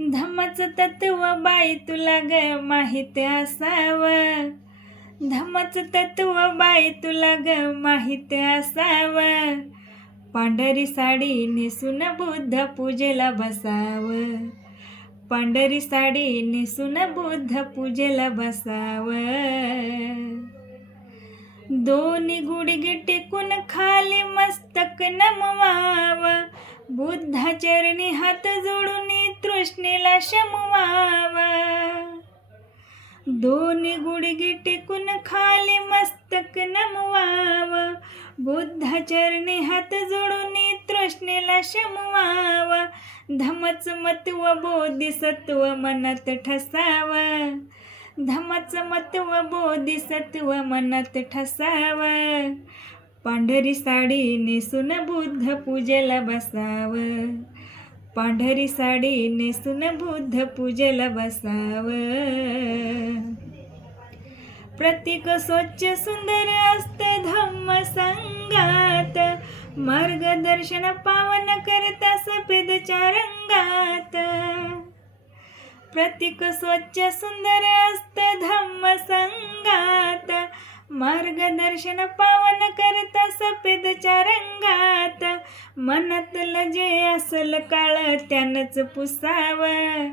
धम्माचं तत्व बाई तुला ग माहित असावं. धम्माचं तत्व बाई तुला ग माहित असावं. पांढरी साडी नेसून बुद्ध पूजेला बसावं. पांढरी साडी नेसून बुद्ध पूजेला बसावं. दोन्ही गुडघे टेकून खाली मस्तक नमवावं. बुद्धाचरणी हात जोडून तृष्णेला शमवावा. दोन्ही गुडघे टेकून खाली मस्तक नमवावं. बुद्धाचरणी हात जोडून तृष्णेला शमवावा. धम्माचं महत्व बोधिसत्व मनात ठसावं. धम्माचं महत्व बोधिसत्व मनात ठसावं. पांढरी साडी नेसून बुद्ध पूजेला बसावं. पांढरी साडी नेसून बुद्ध पूजेला बसावं. प्रत्येक स्वच्छ सुंदर असतं धम्म संगात. मार्गदर्शन पावन करता सफेदच्या रंगात. प्रत्येक स्वच्छ सुंदर असतं धम्म संगात. मार्गदर्शन पावन करता सफेदच्या रंगात. मनातलं जे असल काळ त्यानंच पुसावं.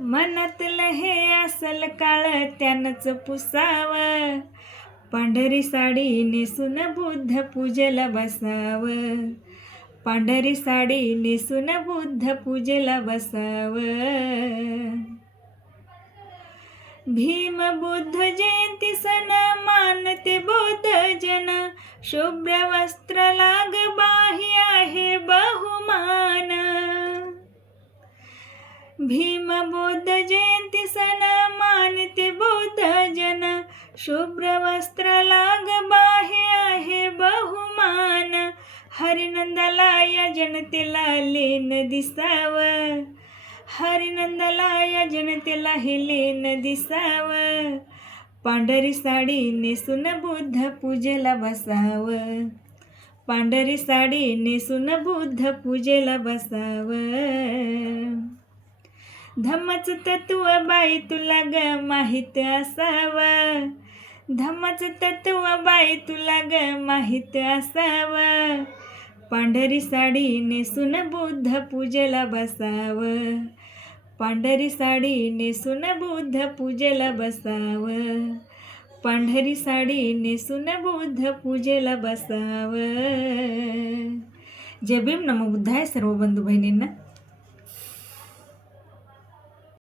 मनातलं हे असल काळ त्यानंच पुसावं. पांढरी साडी नेसून बुद्ध पूजेला बसावं. पांढरी साडी नेसून बुद्ध पूजेला बसावं. भीम बुद्ध जयंती सण मानते बौद्ध जन. शुभ्र वस्त्र लाग बाही आहे बहुमान. भीम बुद्ध जयंती सण मानते बौद्ध जन. शुभ्र वस्त्र लाग बाही आहे बहुमान. हरिनंदाला या जनतेला लेन दिसावं. हरिनंदाला या जनतेला हे लेन दिसावं. पांढरी साडी नेसून बुद्ध पूजेला बसावं. पांढरी साडी नेसून बुद्ध पूजेला बसावं. धम्माचं तत्व बाई तुला ग माहित असावं. धम्माचं तत्व बाई तुला ग माहित असावं. पांढरी साडी नेसून बुद्ध पूजेला बसावं. पांढरी साडी नेसून बुद्ध पूजेला बसावं. पांढरी साडी नेसून बुद्ध पूजेला बसावं. जय भीम. नमो बुद्धाय सर्व बंधू बहिणींना.